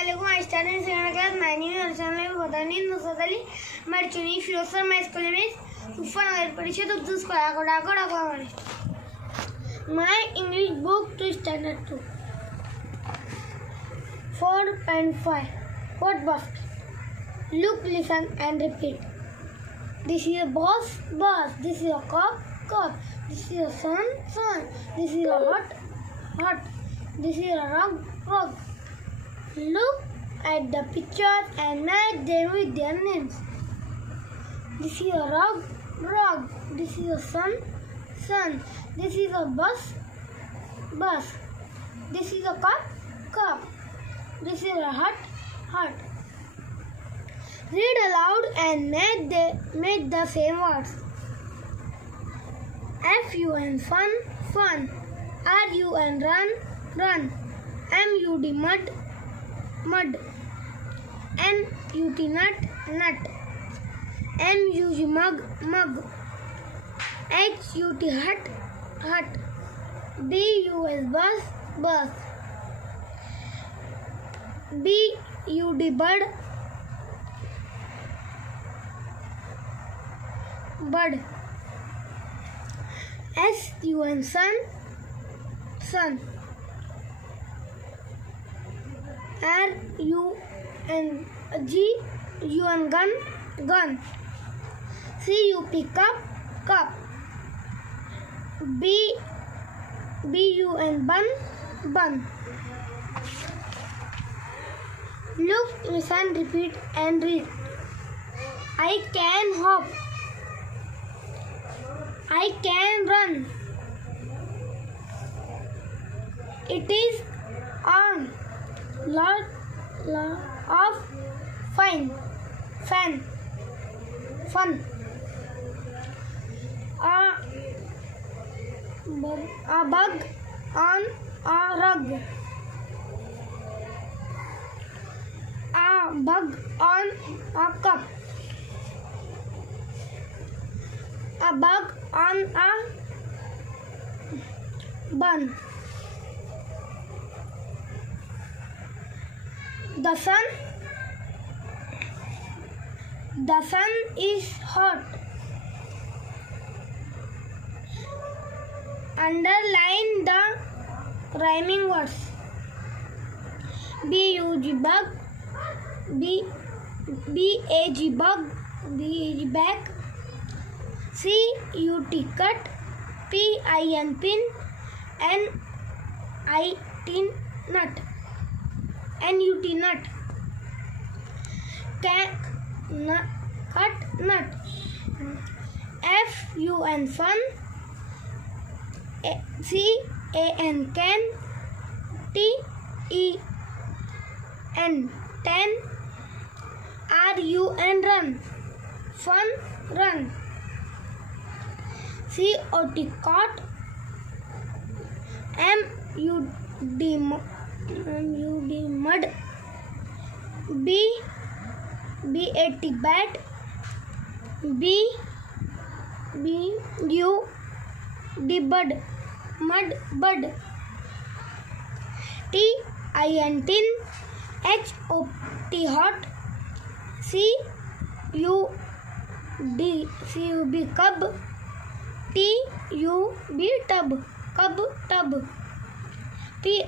Assalamualaikum. I study in second class. My name is Dharuli. My tuning firoz sir. My school name is Suffa, nagar, parishad, urdu school, akot. My English book to Standard 2. 4.5. What was? Look, listen and repeat. This is a boss, boss. This is a cop, cop. This is a sun, sun. This is a hot, hot. This is a rug, rug. Look at the pictures and match them with their names. This is a rug, rug. This is a sun, sun. This is a bus, bus. This is a cup, cup. This is a hut, hut. Read aloud and make the same words. Fun, fun, fun. Run, run. Mud, mud. Nut, nut. Mug, mug. Hut, hut. Bus, bus. Bud, bud. Sun, sun. Gun, gun. Cup, cup. Bun, bun. Look, listen, repeat and read. I can hop. I can run. It is on. Lot of fun. A bug on a rug. A bug on a cup. A bug on a bun. The sun is hot. Underline the rhyming words. Bug, bag, bag. Cut, cut. Pin, nut. Nut. Cut, nut. Fun. Can. Ten. Run. Fun, run. Cot. Mud. Bat. Bud. Mud, bud. Tin. Hot. Cub. Tub, cub, tub. Pig.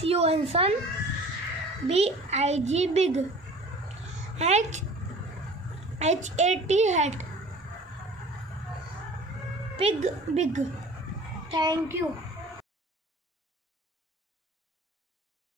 Sun, sun. Big. Hat. Hat. Pig, big. Thank you.